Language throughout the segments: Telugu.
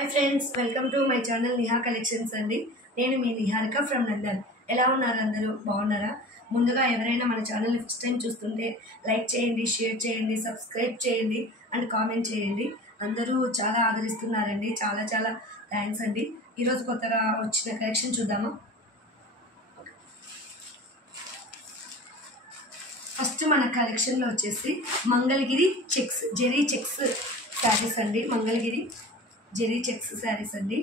Hi friends, welcome to my channel Niha collections అండి. నేను మీ నిహారిక ఫ్రమ్ లండన్. ఎలా ఉన్నారు? అందరూ బాగున్నారా? ముందుగా ఎవరైనా మన ఛానల్ని ఫస్ట్ టైం చూస్తుంటే లైక్ చేయండి, షేర్ చేయండి, సబ్స్క్రైబ్ చేయండి అండ్ కామెంట్ చేయండి. అందరూ చాలా ఆదరిస్తున్నారండి. చాలా చాలా థ్యాంక్స్ అండి. ఈరోజు కొత్తగా వచ్చిన కలెక్షన్ చూద్దామా? ఫస్ట్ మన కలెక్షన్లో వచ్చేసి మంగళగిరి చెక్స్, జెరీ చెక్స్ శారీస్ అండి. మంగళగిరి జెరీ చెక్స్ శారీస్ అండి.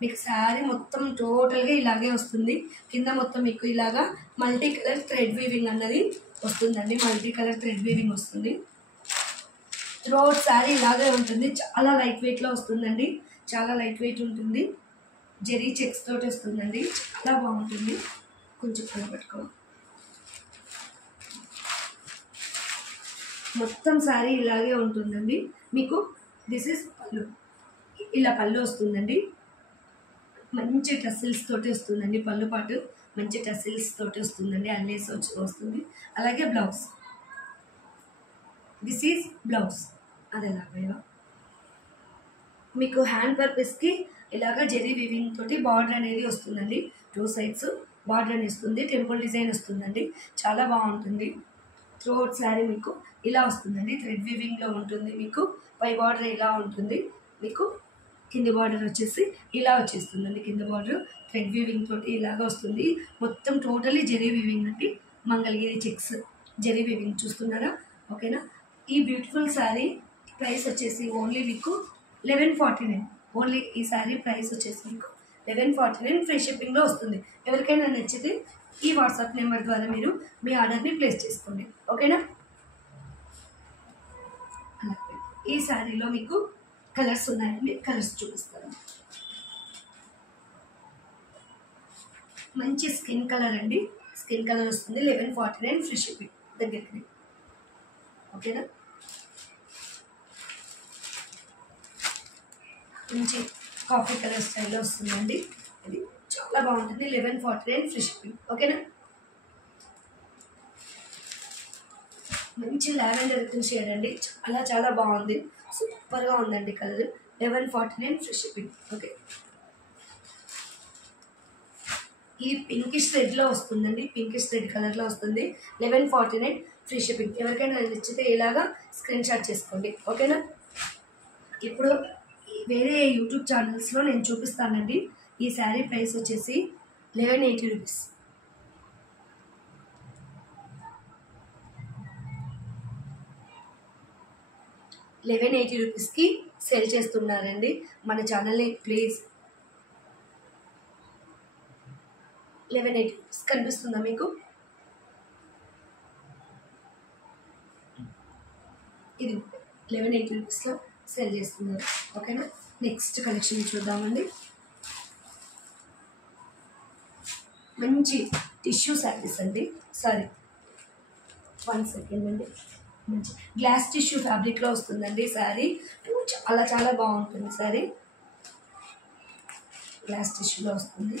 మీకు శారీ మొత్తం టోటల్గా ఇలాగే వస్తుంది. కింద మొత్తం మీకు ఇలాగా మల్టీ కలర్ థ్రెడ్ వీవింగ్ అన్నది వస్తుందండి. మల్టీ కలర్ థ్రెడ్ వీవింగ్ వస్తుంది. త్రోట్ శారీ ఇలాగే ఉంటుంది. చాలా లైట్ వెయిట్లో వస్తుందండి. చాలా లైట్ వెయిట్ ఉంటుంది. జెరీ చెక్స్ తోటి వస్తుందండి. చాలా బాగుంటుంది. కొంచెం కనబెట్టుకో. మొత్తం శారీ ఇలాగే ఉంటుందండి. మీకు దిస్ ఇస్ పళ్ళు. ఇలా పళ్ళు వస్తుందండి. మంచి టసిల్స్ తోటి వస్తుందండి. పళ్ళు పాటు మంచి టసిల్స్ తోటి వస్తుందండి. అల్లేసి వస్తుంది. అలాగే బ్లౌజ్, దిస్ ఈజ్ బ్లౌజ్. అది ఎలాగో మీకు హ్యాండ్ పర్పస్కి ఇలాగ జెరీ వీవింగ్ తోటి బార్డర్ అనేది వస్తుందండి. 2 సైడ్స్ బార్డర్ అని వస్తుంది. టెంపుల్ డిజైన్ వస్తుందండి. చాలా బాగుంటుంది. త్రోట్ శారీ మీకు ఇలా వస్తుందండి. థ్రెడ్ వీవింగ్లో ఉంటుంది. మీకు పై బార్డర్ ఇలా ఉంటుంది. మీకు కింది బార్డర్ వచ్చేసి ఇలా వచ్చేస్తుందండి. కింద బార్డర్ థ్రెడ్ వీవింగ్ తోటి ఇలాగ వస్తుంది. మొత్తం టోటలీ జెరీ వీవింగ్ అండి. మంగళగిరి చెక్స్ జెరీ వీవింగ్ చూస్తున్నారా? ఓకేనా? ఈ బ్యూటిఫుల్ శారీ ప్రైస్ వచ్చేసి ఓన్లీ మీకు 1149. ఓన్లీ ఈ శారీ ప్రైస్ వచ్చేసి మీకు 1149 ఫ్రీ షిప్పింగ్లో వస్తుంది. ఎవరికైనా నచ్చితే ఈ వాట్సాప్ నెంబర్ ద్వారా మీరు మీ ఆర్డర్ని ప్లేస్ చేసుకోండి. ఓకేనా? అలాగే ఈ శారీలో మీకు కలర్స్ ఉన్నాయండి. కలర్స్ చూపిస్తాను. మంచి స్కిన్ కలర్ అండి. స్కిన్ కలర్ వస్తుంది. 1149 ఫ్రీ షిప్పింగ్ దగ్గరికి. ఓకేనా? మంచి కాఫీ కలర్ స్టైల్లో వస్తుందండి. ఇది చాలా బాగుంటుంది. 1149 ఫ్రీ షిప్పింగ్. ఓకేనా? మంచి లావెండర్ షేడ్ అండి. చాలా చాలా బాగుంది. సూపర్గా ఉందండి కలర్. 1149 free shipping. ఓకే, ఈ పింకిష్ రెడ్లో వస్తుందండి. పింకిష్ రెడ్ కలర్లో వస్తుంది. 1149 ఫ్రీ షిప్పింగ్. ఎవరికైనా నచ్చితే ఇలాగా స్క్రీన్ షాట్ చేసుకోండి. ఓకేనా? ఇప్పుడు వేరే యూట్యూబ్ ఛానల్స్లో నేను చూపిస్తానండి. ఈ శారీ ప్రైస్ వచ్చేసి 1180 రూపీస్. 1180 రూపీస్కి సేల్ చేస్తున్నారండి. మన ఛానల్ని ప్లీజ్ 1180 రూపీస్ కనిపిస్తుందా మీకు? ఇది 1180 రూపీస్లో సేల్ చేస్తున్నారు. ఓకేనా? నెక్స్ట్ కలెక్షన్ చూద్దామండి. మంచి టిష్యూ శారీస్ అండి. సారీ, 1 సెకండ్ అండి. మంచి గ్లాస్ టిష్యూ ఫ్యాబ్రిక్లో వస్తుందండి శారీ. చాలా చాలా బాగుంటుంది శారీ. గ్లాస్ టిష్యూలో వస్తుంది.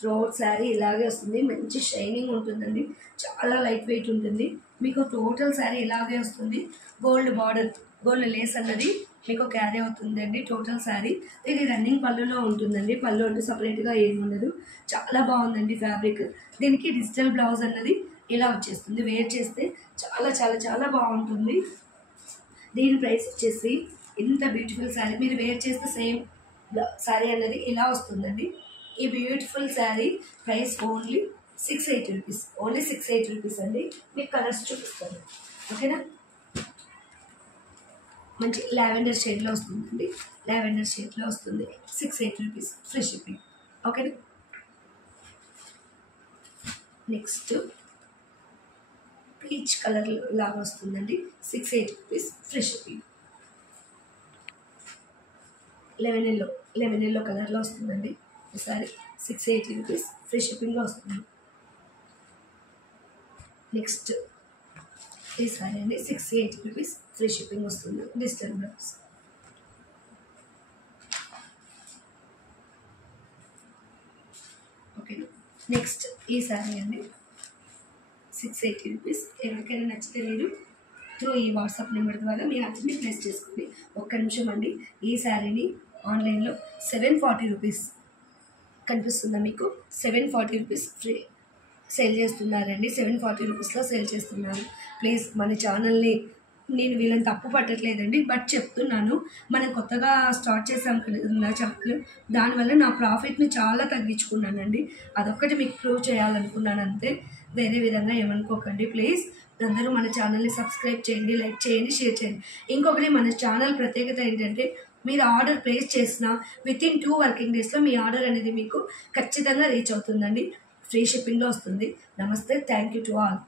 త్రోట్ శారీ ఇలాగే వస్తుంది. మంచి షైనింగ్ ఉంటుందండి. చాలా లైట్ వెయిట్ ఉంటుంది. మీకు టోటల్ శారీ ఇలాగే వస్తుంది. గోల్డ్ బార్డర్, గోల్డ్ లేస్ అన్నది మీకు క్యారీ అవుతుందండి. టోటల్ శారీ ఇది రన్నింగ్ పళ్ళులో ఉంటుందండి. పళ్ళు అంటే సపరేట్గా ఏమి ఉండదు. చాలా బాగుందండి ఫ్యాబ్రిక్. దీనికి డిజిటల్ బ్లౌజ్ అన్నది ఇలా వచ్చేస్తుంది. వేర్ చేస్తే చాలా చాలా చాలా బాగుంటుంది. దీని ప్రైస్ వచ్చేసి ఇంత బ్యూటిఫుల్ శారీ మీరు వేర్ చేస్తే సేమ్ శారీ అన్నది ఇలా వస్తుందండి. ఈ beautiful sari price only 680 rupees. Only 680 rupees అండి. మీకు కలర్స్ చూపిస్తాను. ఓకేనా? మంచి లావెండర్ షేడ్లో వస్తుందండి. లావెండర్ షేడ్లో వస్తుంది. 680 రూపీస్ ఫ్రీ షిప్పింగ్. ఓకేనా? నెక్స్ట్ పీచ్ కలర్ లాగా వస్తుందండి. 680 rupees free shipping. Lemon yellow కలర్లో వస్తుందండి. ఈసారి 680 రూపీస్ ఫ్రీ షిప్పింగ్లో వస్తుంది. నెక్స్ట్ ఈ సారీ అండి 680 రూపీస్ ఫ్రీ షిప్పింగ్ వస్తుంది. Digital blouse. ఓకే, నెక్స్ట్ ఈ సారీ అండి 680 రూపీస్. ఎవరికైనా నచ్చితే మీరు త్రూ ఈ వాట్సాప్ నెంబర్ ద్వారా మీ ఆర్డర్ని ప్లేస్ చేసుకోండి. ఒక్క నిమిషం అండి. ఈ శారీని ఆన్లైన్లో 740 రూపీస్ కనిపిస్తుందా మీకు? 740 రూపీస్ ఫ్రీ సేల్ చేస్తున్నారండి. 740 రూపీస్లో సేల్ చేస్తున్నారు. ప్లీజ్ మన ఛానల్ని, నేను వీళ్ళని తప్పు పట్టట్లేదండి, బట్ చెప్తున్నాను, మనం కొత్తగా స్టార్ట్ చేసాం కదా ఛానల్, దానివల్ల నా ప్రాఫిట్ని చాలా తగ్గించుకున్నానండి. అదొక్కటి మీకు ప్రూవ్ చేయాలనుకున్నాను అంతే, వేరే విధంగా ఏమనుకోకండి ప్లీజ్. అందరూ మన ఛానల్ని సబ్స్క్రైబ్ చేయండి, లైక్ చేయండి, షేర్ చేయండి. ఇంకొకటి, మన ఛానల్ ప్రత్యేకత ఏంటంటే మీరు ఆర్డర్ ప్లేస్ చేసిన వితిన్ 2 వర్కింగ్ డేస్లో మీ ఆర్డర్ అనేది మీకు ఖచ్చితంగా రీచ్ అవుతుందండి. ఫ్రీ షిప్పింగ్లో వస్తుంది. నమస్తే, థ్యాంక్ యూ టు ఆల్.